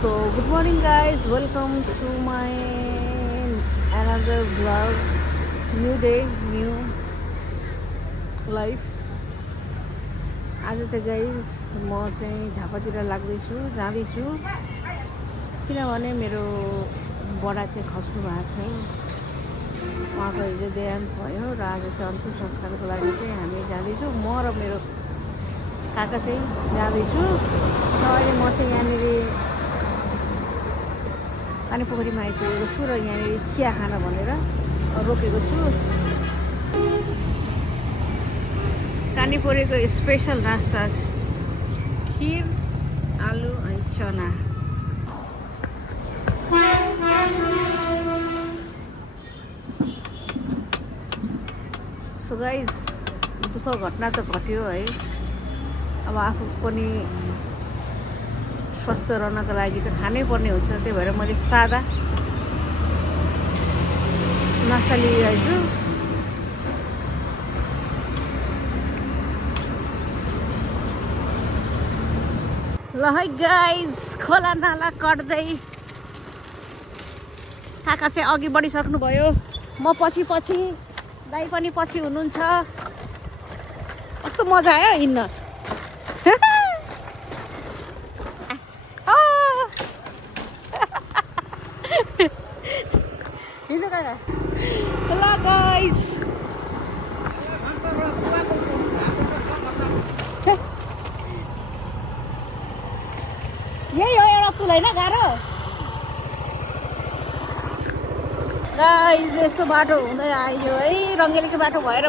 So good morning guys, welcome to my another vlog. New day, new life. आज त guys म चाहिँ झापातिर लाग्दैछु जाँदैछु किनभने मेरो बडा चाहिँ खस्नु भएको छ। उहाँको हिजो देहान्त भयो र आज चाहिँ अन्तिम संस्कारको लागि चाहिँ हामी जाँदैछौँ। म र मेरो काका चाहिँ जाँदैछु र अहिले म चाहिँ यहाँनिर पानी पोखरीमा आइपुगेको छु र यहाँनिर चिया खान भनेर रोकेको छु। कानीपोरेको स्पेसल नास्ता खिर आलु अनि चना। सो गाइस दुःख घटना त घट्यो है। अब आफू पनि स्वस्थ रहनको लागि त खानै पर्ने हुन्छ। त्यही भएर मैले सादा नास्ता लिइरहेको छु। ल है गाइज खोला नाला कट्दै काका चाहिँ अघि बढिसक्नुभयो। म पछि पछि दाइ पनि पछि हुनुहुन्छ। कस्तो मजा आयो हिँड्न। हिँड्नु काका। ल गाइज यही हो एउटा पुल होइन गाह्रो। गाइस यस्तो बाटो हुँदै आयो है। रङ्गेलीको बाटो भएर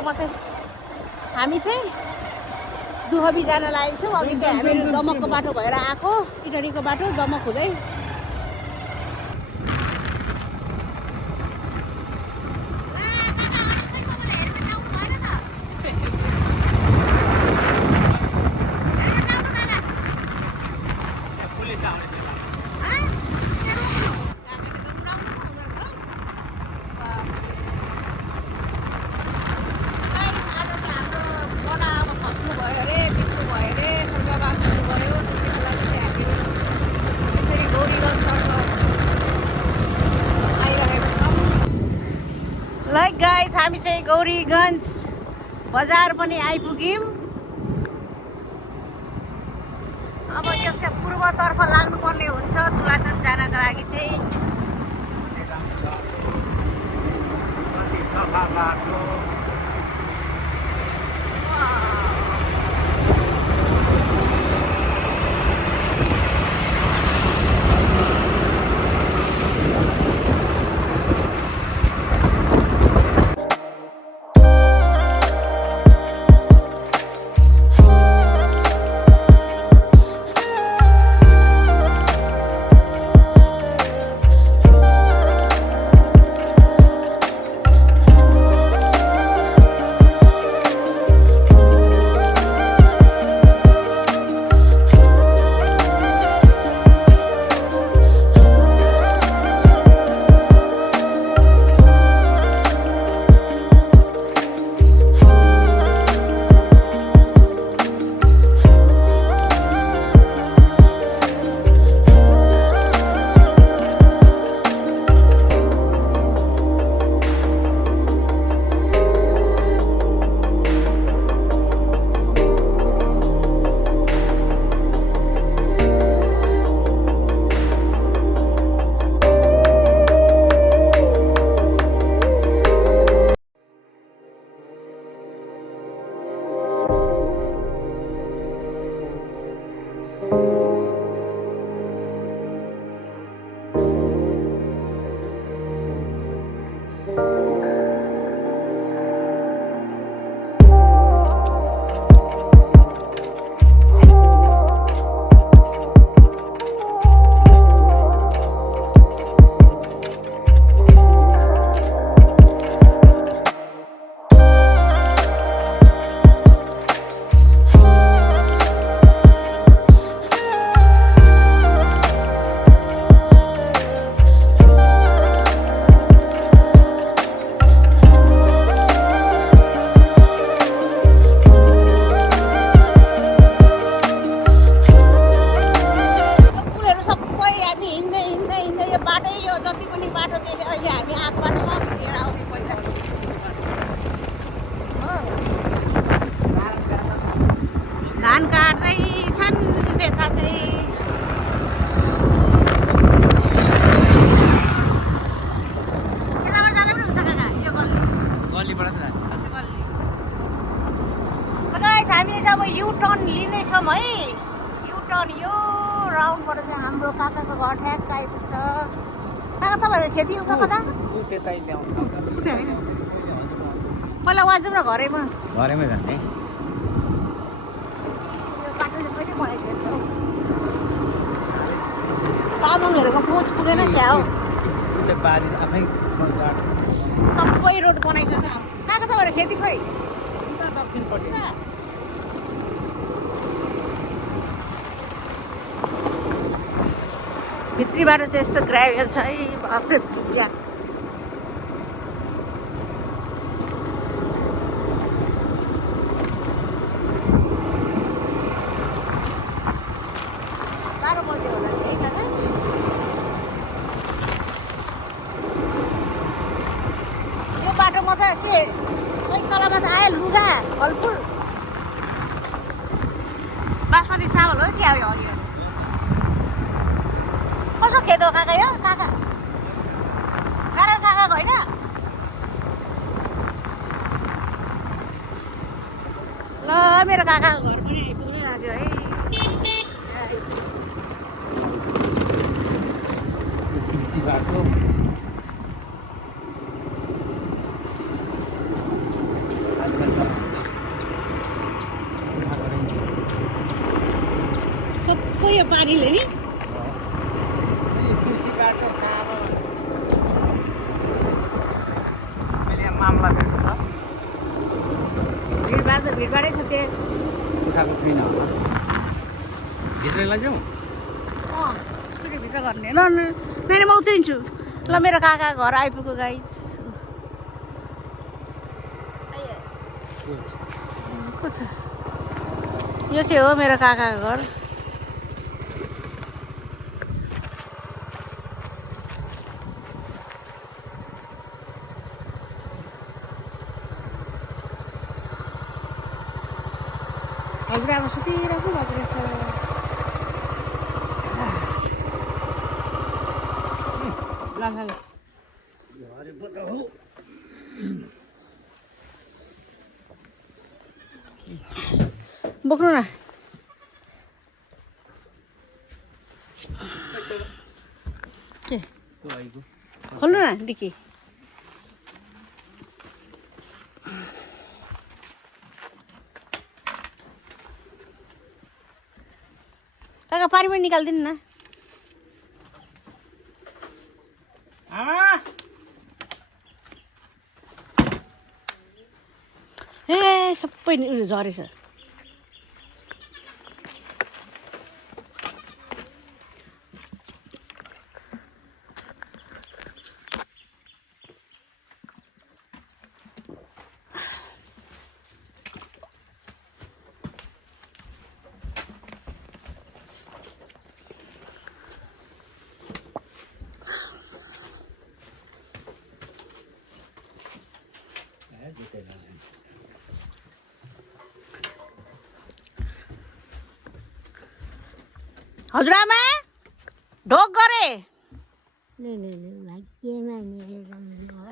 हामी चाहिँ दुहबी जान लागेको छौँ। अघि चाहिँ हामीहरू दमकको बाटो भएर आएको इटरीको बाटो दमक हुँदै। लाइक गाइज हामी चाहिँ गौरीगञ्ज बजार पनि आइपुग्यौँ। अब यो चाहिँ पूर्वतर्फ लाग्नुपर्ने हुन्छ चुलाचन जानको लागि चाहिँ। धान काट्दै छन् यता चाहिँ यताबाट जाँदै पनि हुन्छ काका यो गल्लीबाट त जान्छ गाइस हामीले चाहिँ अब युटर्न लिँदैछौँ है युटर्न यो राउन्डबाट चाहिँ हाम्रो काकाको घर ठ्याक्क आइपुग्छ काका तपाईँहरूको खेती उता कता त्यतै ल्याउँछ उतै होइन पहिला उहाँ जाउँ न घरैमा घरैमै जाने तामाङहरूको पहुँच पुगेन क्या हो बारी आफै सबै रोड बनाइसक्यो कहाँ तपाईँहरू खेती खोइ दक्षिणपट्टि भित्री बाटो चाहिँ यस्तो ग्राभेल छ है बाफ्रे झिकझ्याक बाटोमा चाहिँ के सोही तलमा त आयो लुगा फलफुल बासमती चामल हो कि अब हरियो कसो खेत हो काका यो काका नारायण काकाको होइन ल मेरो काकाको घर पनि आइपुग्नै लाग्यो है कृषि बाटो सबै यो पानीले नि कृषि बाटो सानो अहिले यहाँ मामला भेट्छ भिडभाड त भिडभाडै छ त्यो उठाएको छैन होला भित्र लैजाउँ स्कुटी भित्र गर्ने ल नानी म उत्रिन्छु ल मेरो काका घर आइपुग्यो गाइस को छ यो चाहिँ हो मेरो काकाको घर हजुरआमा सुतिरहेको भएको रहेछ ल ल ल बोक्नु न के खोल्नु न डिकी काका पानी पनि निकालिदिनु न ए सबै झरेछ हजुरआमा ढोक गरे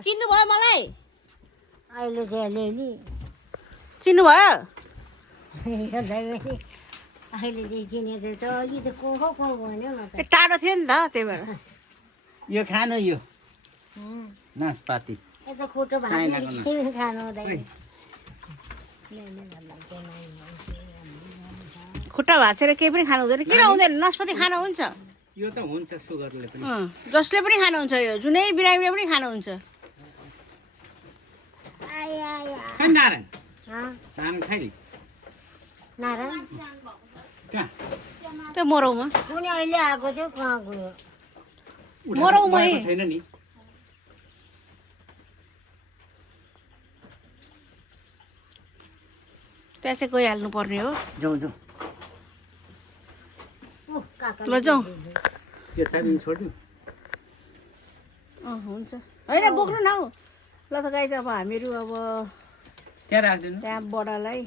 चिन्नु भयो मलाई अहिले चाहिँ अलिअलि चिन्नु भयो अहिले चिनेको त अघि त को भन्यो न त टाढो थियो नि त त्यही भएर यो खानु यो नासपाती यता खोटो भएको खानु हुँदैन खुट्टा भाँचेर केही पनि खानु हुँदैन किन हुँदैन नास्पाती खानु हुन्छ यो त हुन्छ सुगरले पनि जसले पनि खानुहुन्छ यो जुनै बिरामीले पनि खानुहुन्छ नारायण सानो खाइ नारायण त्यो मरौमा कुनै अहिले आएको थियो कहाँ गयो मरौमा छैन नि त्यहाँ चाहिँ गइहाल्नु पर्ने हो जाउँ जाउँ ल जाउँ यो चाबी छोडिदिउँ हुन्छ होइन बोक्नु न हौ ल त गाई त अब हामीहरू अब त्यहाँ राखिदिनु त्यहाँ बडालाई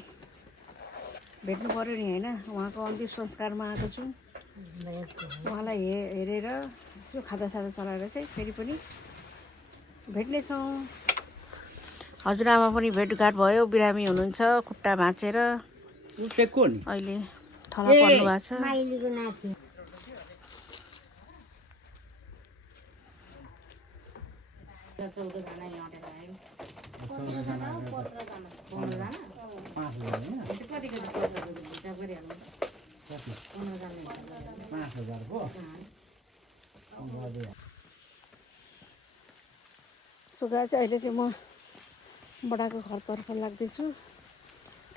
भेट्नु पऱ्यो नि होइन उहाँको अन्तिम संस्कारमा आएको छु उहाँलाई हेरेर यसो खाजासाजा चलाएर चाहिँ फेरि पनि भेट्नेछौँ हजुरआमा पनि भेटघाट भयो बिरामी हुनुहुन्छ खुट्टा भाँचेर ऊ चाहिँ को नि अहिले थला पर्नु भएको छ माइलीको नाति सुगा चाहिँ अहिले चाहिँ म बडाको घरतर्फ लाग्दैछु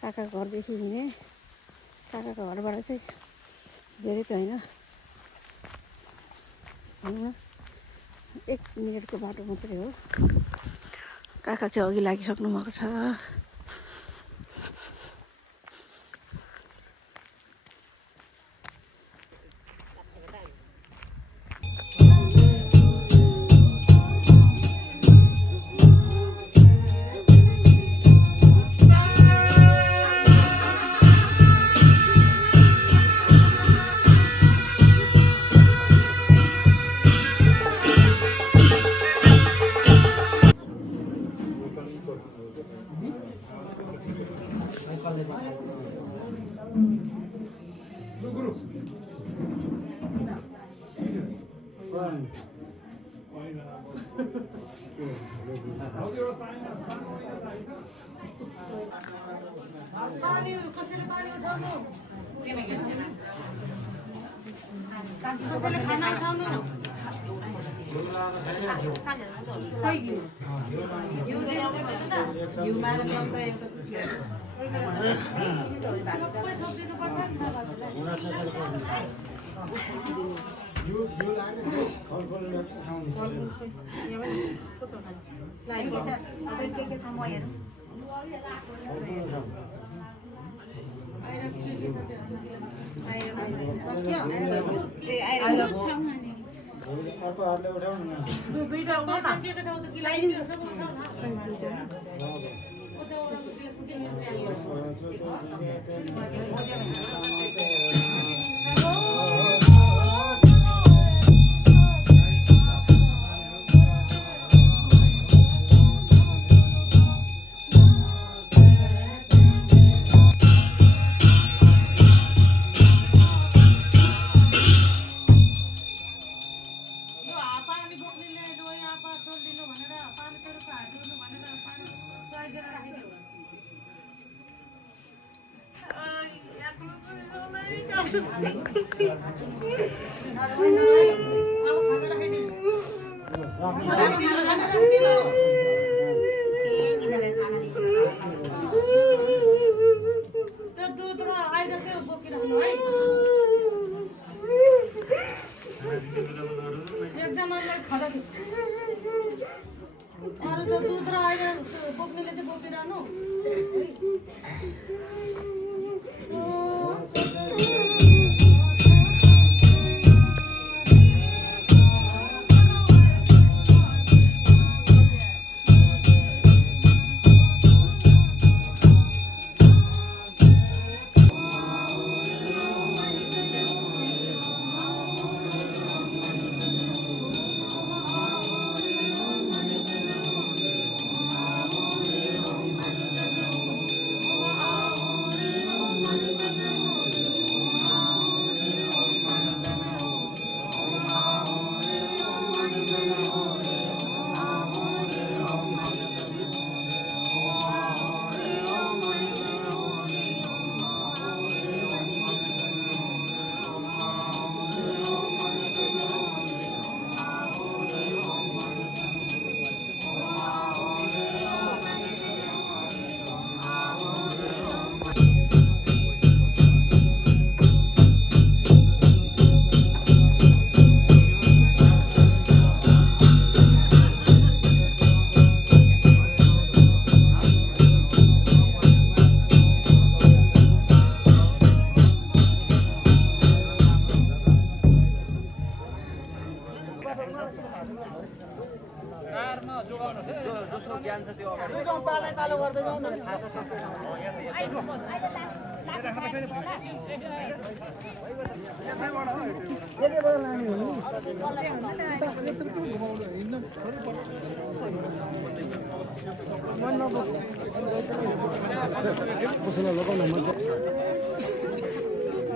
काकाको घरदेखि हिँडेँ काकाको घरबाट चाहिँ धेरै त होइन 1 मिनटको बाटो मात्रै हो काका चाहिँ अघि लागिसक्नु भएको छ ज्ञान छ त्यो अगाडि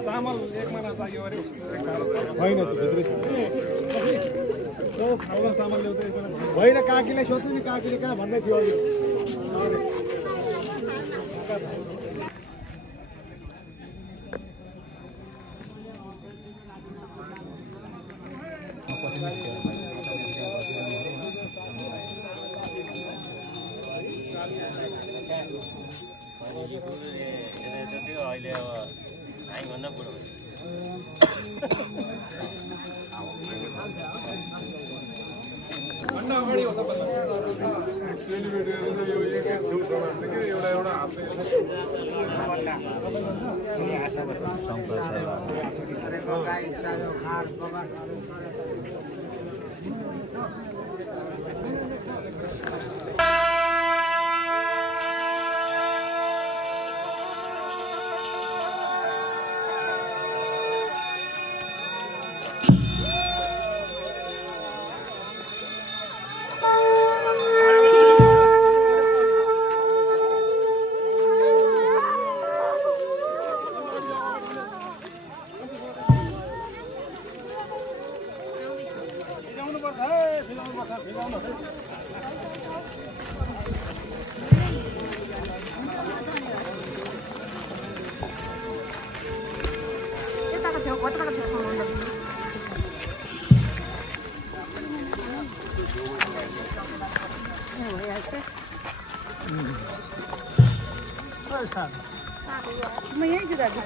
चामल एक महिना चाहियो अरे होइन त भित्रै छ खाउला चामल ल्याउँदै होइन काकीले सोध्नु नि काकीले कहाँ भन्दै थियो अहिले अब हामीभन्दा बुढो भन्दा अगाडि हो सबभन्दा एउटा म यही छु दाजु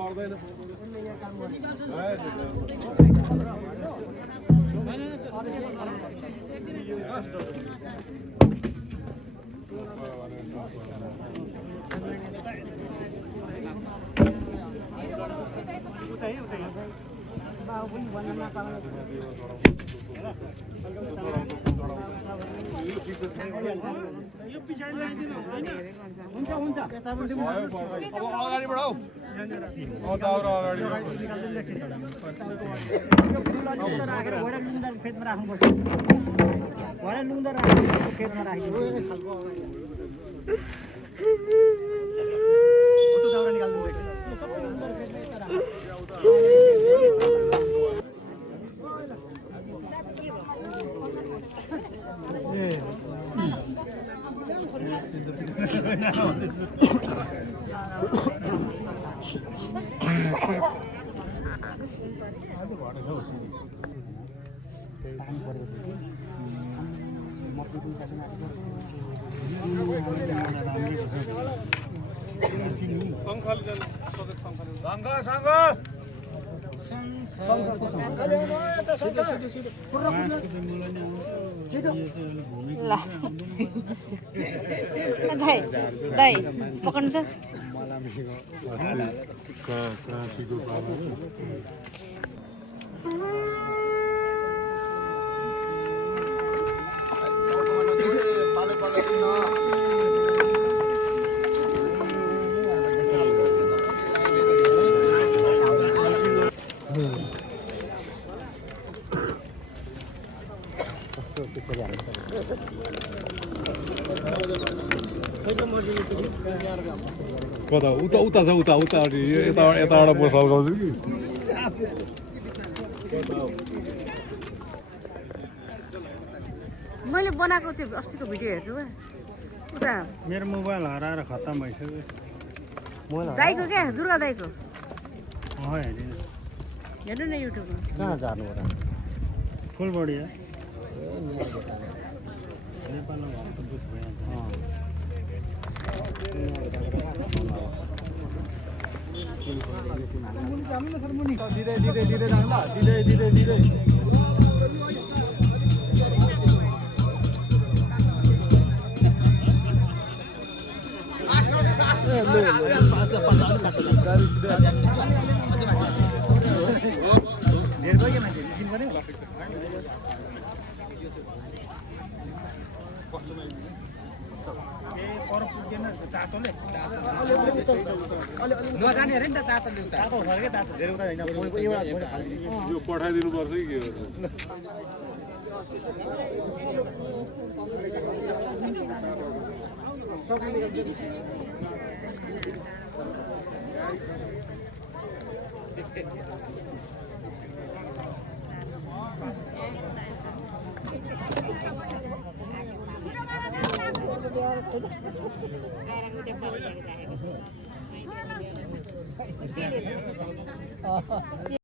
पर्दैन बाउ पनि भन्न नपाउने यो पछाडि ल्याइदिनु हैन हुन्छ हुन्छ यता पनि अब अगाडि बढाऊ दाउरा अगाडि राखेर वडा लुङ्दा फेदमा राख्नुपर्छ वडा लुङ्दा राखेर फेदमा राखिदिनु फोटो दाउरा निकाल्नु भएको दाइ पकाउनु त कता उता उता छ उता उता यताबाट म सल्काउँछु कि मैले बनाएको त्यो अस्तिको भिडियो हेर्नु उता मेरो मोबाइल हराएर खत्तम भइसक्यो दाइको क्या दुर्गा दाइको हेर्नु हेर्नु न युट्युबमा कहाँ जानु र फुलबडी नेपालमा घर त बुझ दिँदै दिँदै दिँदै जानु ल दिँदै दिँदै दिँदै नजाने अरे नि त तातोले उता तातो छ के तातो धेरै उता हैन एउटा यो पठाइदिनु पर्छ कि के हो